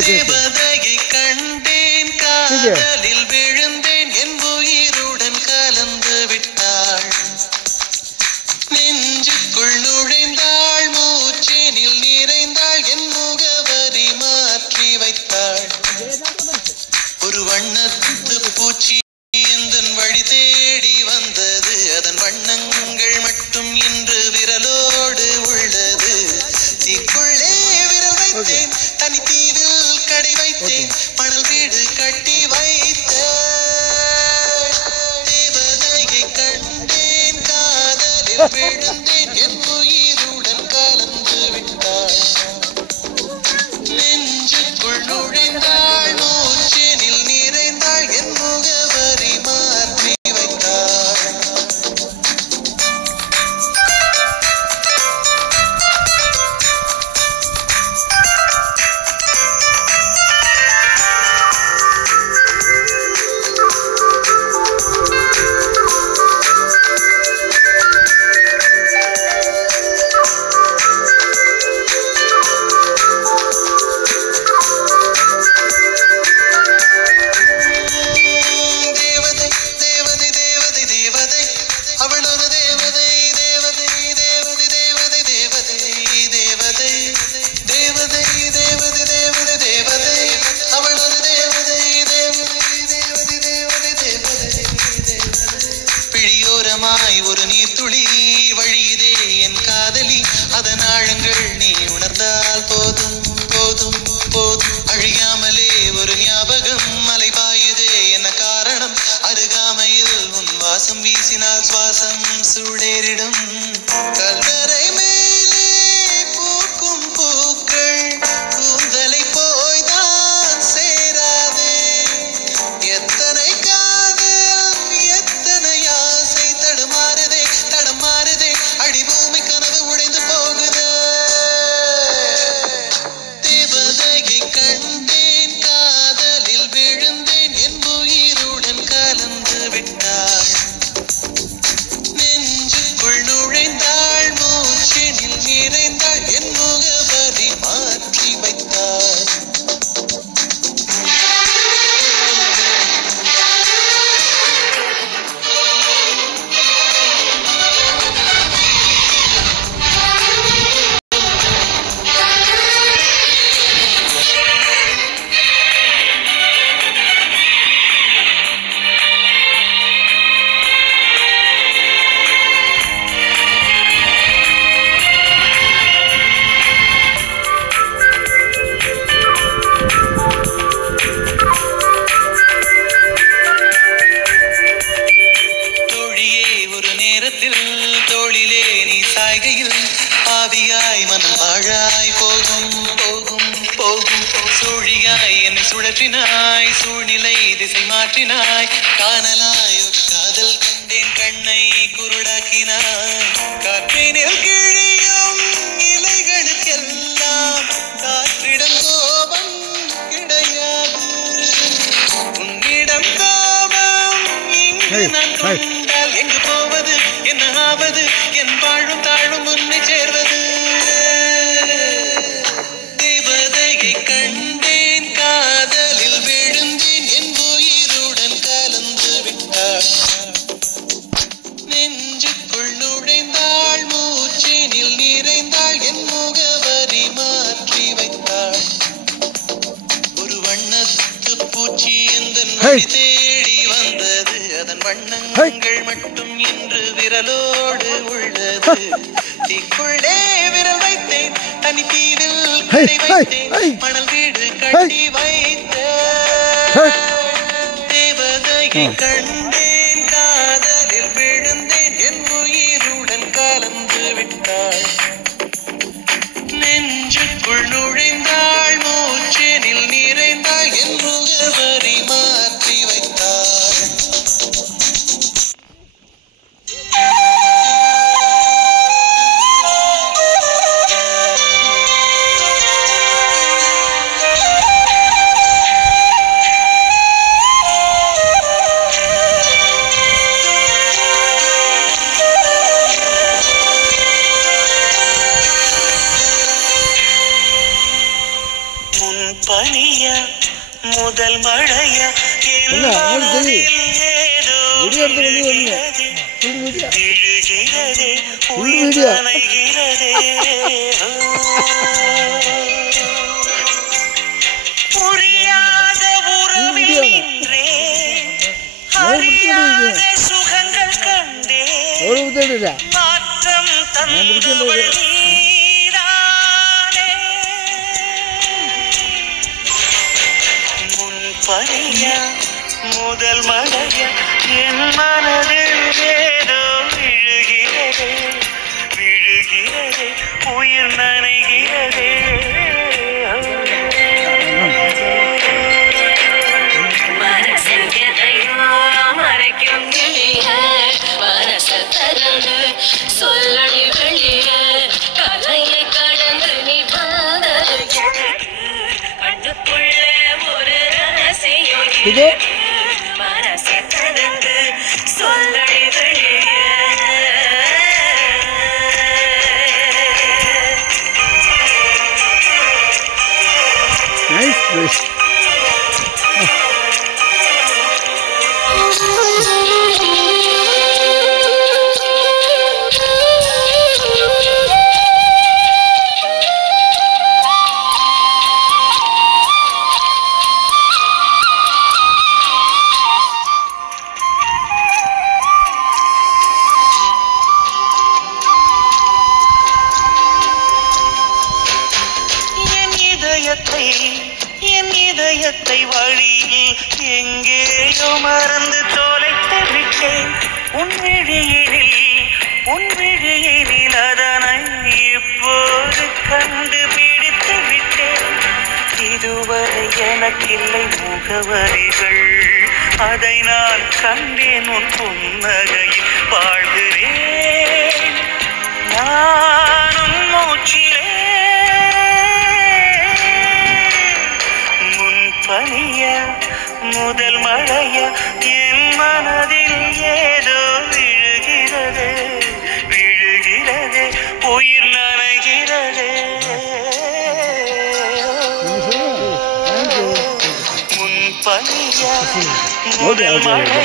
தேவதையை கண்டேன் காதலில் விழுந்தேன் என் உயிருடன் கலந்து விட்டாள் நெஞ்சுக்குள் நுழைந்தாள் மூச்சேனில் நிறைந்தாள் என் முகவரி மாற்றி வைத்தாள் ஒரு வண்ணத்து பூச்சி எந்தன் வழி தேடி வந்தது அதன் வண்ணங்கள் மட்டும் இன்று விரலோடு உள்ளது தீக்குள்ளே விரல் வைத்தேன் தனி தீவில் கடை வைத்தேன் மணல் வீடு கட்டி வைத்தேன் தேவதையை கண்டேன் காதலில் விழுந்தேன் என் உயிருடன் கலந்து விட்டாள் நெஞ்சுக்குள் நுழைந்தாள் மூச்சேனில் நிறைந்தாள் என் முகவரி மாற்றி வைத்தாள் ஒரு நீர்த்துளி வழியுதே என் காதலி அதன் ஆழங்கள் நீ உணர்ந்தால் போதும் போதும் போதும் அழியாமலே ஒரு ஞாபகம் மலை பாயுதே என்ன காரணம் அருகாமையில் உன் வாசம் வீசினால் சுவாசம் சூடேறிடும் கல்வரை மேலே பூக்கும் பூக்கள் கூந்தலை போய்தான் சேராதே எத்தனை காதல் எத்தனை ஆசை தடுமாறுதே தடமாறுதே அடிபூமி கனவு உடைந்து போகுதே தேவதையை கண்டேன் காதலில் விழுந்தேன் என் உயிருடன் கலந்து விட்டாள் நெஞ்சுக்குள் நுழைந்தாள் மூச்செனில் நிறைந்தாள் என் முகவரி மாற்றி வைத்தாள் தோளிலே நீ சாய்கையில் ஆவியாய் மனம் பாழாய் போகும் போகும் போகும் சூழியாய் என்னை சுழற்றினாய் சூழ்நிலை திசை மாற்றினாய் காணலாய் ஒரு காதல் கண்டேன் கண்ணை குருடாக்கினாய் காற்றினில் கிழியும் இலைகளுக்கெல்லாம் காற்றிடம் கோபம் கிடையாது உன்னிடம் கோபம் இங்கு நான் கொண்டால் எங்கு போவது என்ன ஆவது என் வாழும் தாழும் உன்னை சேர்வது தேவதையை கண்டேன் காதலில் விழுந்தேன் என் உயிருடன் கலந்து விட்டாள் நெஞ்சுக்குள் நுழைந்தாள் மூச்சேனில் நிறைந்தாள் என் முகவரி மாற்றி வைத்தாள் ஒரு வண்ணத்து பூச்சி எந்தன் வழி தேடி வந்தது அதன் வண்ணங்கள் மட்டும் இன்று விரலோடு உள்ளது தீக்குள்ளே விரல் வைத்தேன் தனி தீவில் கடை வைத்தேன் மணல் வீடு கட்டி வைத்தேன் தேவதையை கண்டேன் காதலில் விழுந்தேன் என் உயிருடன் கலந்து விட்டாள் நெஞ்சுக்குள் நுழைந்தாள் மூச்சேனில் நிறைந்தாள் என் முகவரி மாற்றி வைத்தாள் முதல் மழையா என் மனதில் ஏதோ விழுகிறதே உயிர் நனைகிறதே புரியாத உறவில் நின்றேன் அறியாத சுகங்கள் கண்டேன் மாற்றம் தந்தவள் நீதானே முன்பனியா முதல் மழையா என் மனதில் ஏதோ விழுகிறதே விழுகிறதே உயிர் நனைகிறதே சொல்லி வெளிய கலையை கடந்து நீ வந்தது கண்ணுக்குள்ள ஒரு ரகசியம் மனசை கடந்து சொல்லி வெளிய என் இதயத்தை வழியில் எங்கேயோ மறந்து தொலைத்து விட்டேன் உன் விழியினில் அதனை இப்போது கண்டுபிடித்து விட்டேன் இதுவரை எனக்கில்லை முகவரிகள் அதை நான் கண்டேன் உன் புன்னகையில் வாழ்கிறேன் நானும் மூச்சிலே பனியா முதல் மழையா என் மனதில் ஏதோ விழுகிறது விழுகிறது உயிர் நனைகிறது முன் பனியா முதல் மழையா